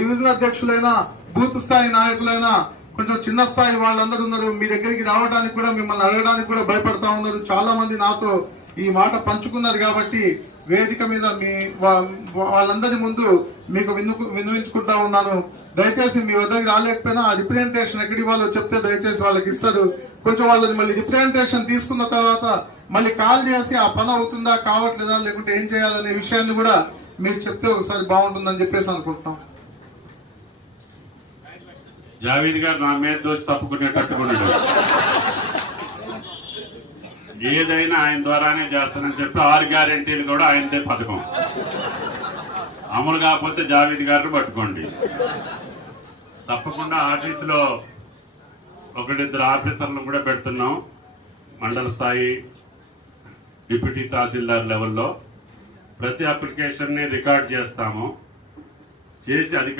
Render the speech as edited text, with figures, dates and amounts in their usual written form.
Division అధ్యక్షులైనా booth స్థాయి నాయకులైనా కొంచెం చిన్న స్థాయి వాళ్ళందరూ ఉన్నారు. మీ దగ్గరికి రావడానికి కూడా మిమ్మల్ని అడగడానికి కూడా భయపడతా ఉన్నారు. చాలా మంది నాతో ఈ మాట పంచుకున్నారు. కాబట్టి వేదిక మీద మీ వాళ్ళందరి ముందు మీకు విన్నవించుకుంటా ఉన్నాను. దయచేసి మీ వద్దకు రాలేకపోయినా ఆ రిప్రజెంటేషన్ ఎక్కడి వాళ్ళు చెప్తే దయచేసి వాళ్ళకి ఇస్తారు. కొంచెం వాళ్ళది మళ్ళీ రిప్రజెంటేషన్ తీసుకున్న తర్వాత మళ్ళీ కాల్ చేసి ఆ పని అవుతుందా కావట్లేదా లేకుంటే ఏం చేయాలనే విషయాన్ని కూడా మీరు చెప్తే ఒకసారి బాగుంటుందని చెప్పేసి అనుకుంటున్నాం. జావేద్ గారు నా మీద దోసి తప్పుకునేటట్టుకున్నాడు. ఏదైనా ఆయన ద్వారానే చేస్తానని చెప్పి 6 గ్యారెంటీలు కూడా ఆయనదే పథకం. అమలు కాకపోతే జావేద్ గారిని పట్టుకోండి. తప్పకుండా ఆఫీసులో 1-2 ఆఫీసర్లను కూడా పెడుతున్నాం. మండల స్థాయి డిప్యూటీ తహసీల్దార్ లెవెల్లో ప్రతి అప్లికేషన్ ని రికార్డ్ చేస్తాము. చేసి